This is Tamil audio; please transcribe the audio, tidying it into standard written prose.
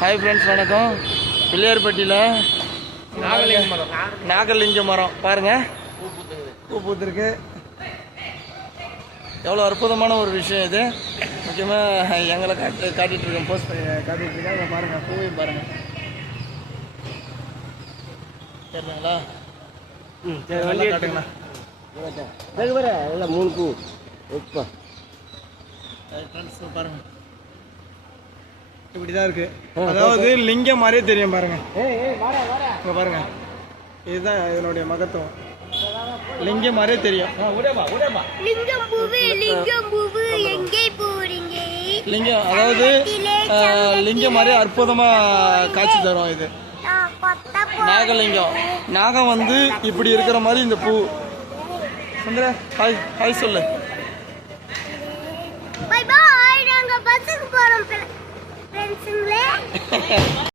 ஹாய் ஃப்ரெண்ட்ஸ், வணக்கம். பிள்ளையார்பட்டியில் நாகலிங்க மரம் பாருங்கள், பூ பூத்துருக்கு. எவ்வளோ அற்புதமான ஒரு விஷயம் இது. முக்கியமாக எங்களை காட்டிகிட்டு இருக்கேன், போஸ்ட் பண்ணி காட்டிகிட்டு இருக்கேன். அதை பாருங்கள், பூவையும் பாருங்கள். சரிங்களா? சரி, காட்டுங்களா? இல்லை 3 பூ இப்போ ஃப்ரெண்ட்ஸ் பாருங்கள், இப்படி தான் இருக்குது. அதாவது லிங்கம் மாதிரியே தெரியும் பாருங்கள். இங்கே பாருங்கள், இதுதான் இதனுடைய மகத்துவம். லிங்கம் மாதிரியே தெரியும். லிங்கம் அதாவது லிங்கம் மாதிரியே அற்புதமாக காட்சி தரும். இது நாகலிங்கம். நாகம் வந்து இப்படி இருக்கிற மாதிரி இந்த பூ. சுந்தர ஹாய் ஹாய் சொல்லு. பை பை, நாங்க பஸ்ஸுக்கு போறோம் ஃப்ரெண்ட்ஸ்ங்களே.